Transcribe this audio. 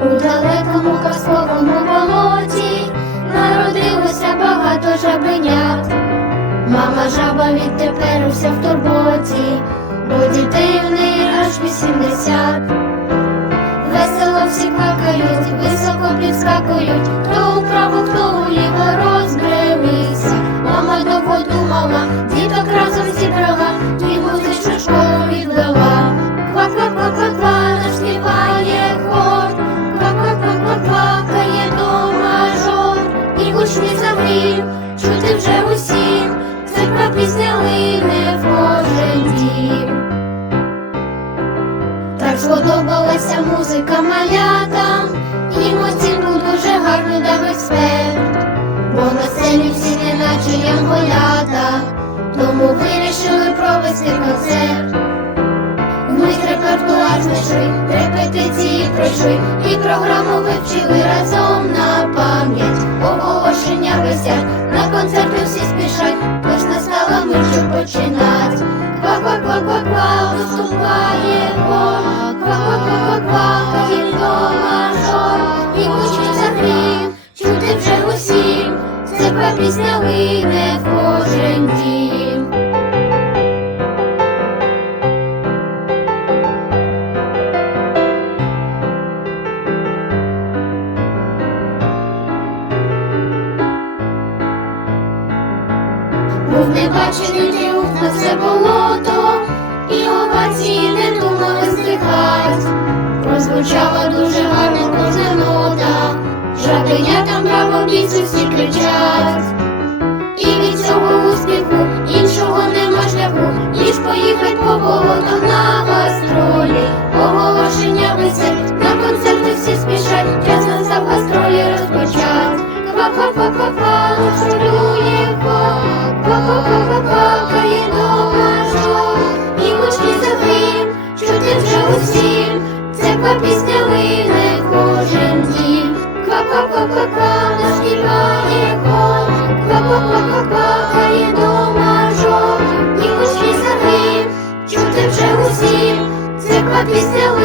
У далекому казковому болоті народилося багато жабенят. Мама жаба відтепер уся в турботі, бо дітей в неї аж вісімдесят. Весело всі квакають, високо підскакують, хто у праву, хто у уліво розбрелися. Мама довго думала, діток разом зібрала, і що школу віддала. Ква-ква-ква-ква-ква Так сподобалася музика малятам, їм був дуже гарний дав експерт, бо на сцені всі неначе янголята, тому вирішили провести концерт. Вмить репертуар знайшли, репетиції пройшли, і програму вивчили разом на пам'ять. Оголошення висять, Ква-ква-ква-ква-ква, виступає хор, ква-ква-ква-ква-ква, до мажор, і гучний загрів, чути вже усім, церква пісня лине в кожен дім. Був небачений тріумф на все болото, і опаці не думали здихать. Прозвучала дуже гарна кожна нота, жадиня там браво бійці всі кричать. І від цього успіху іншого нема шляху, ніж поїхати по болотах на гастролі. Оголошення висять, на концерти всі спішать, час настав гастролі розпочать. Ква-ква-ква-ква-ква, Після